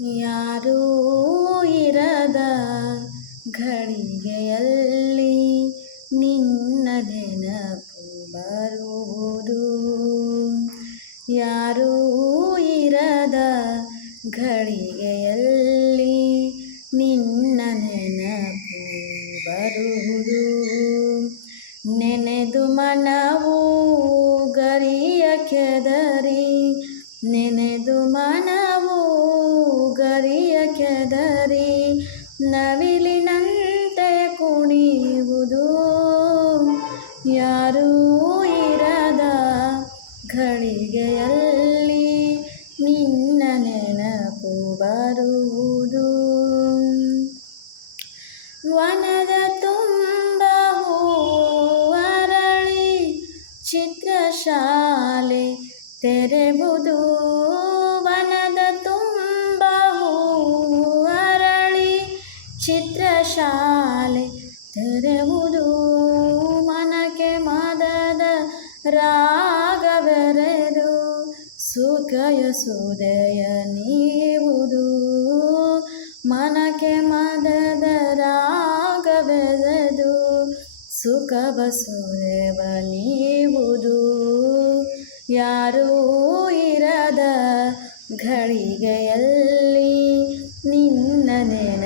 ಯಾರೂ ಇರದ ಘಳಿಗೆಯಲ್ಲಿ ನಿನ್ನ ನೆನಪು ಬರುವುದು. ಯಾರೂ ಇರದ ಘಳಿಗೆಯಲ್ಲಿ ನಿನ್ನ ನೆನಪು ಬರುವುದು. ನೆನೆದು ಮನವು ಗರಿಯ ಕೆದರಿ, ನೆನೆದು ಮನವು ಗರಿಯ ಕೆದರಿ ನವಿಲಿನಂತೆ ಕುಣಿಯುವುದು. ಯಾರೂ ಇರದ ಘಳಿಗೆಯಲ್ಲಿ ನಿನ್ನ ನೆನಪು ಬರುವುದು. ವನದ ತುಂಬ ಹೂವರಳಿ ಚಿತ್ರಶಾಲೆ ತೆರೆವುದು. ವನದ ತುಂಬ ಹೂವರಳಿ ಚಿತ್ರಶಾಲೆ ತೆರೆವುದು. ಮನಕ್ಕೆ ಮದದ ರಾಗವೆರೆದು ಸುಖಯ ಸುದಯ ನೀವುದು. ಮನಕ್ಕೆ ಮದದ ರಾಗವೆರೆದು ಸುಖವ ಸುರೆವ ನೀವುದು. ಯಾರೂ ಇರದ ಘಳಿಗೆಯಲ್ಲಿ ನಿನ್ನ ನೆನಪು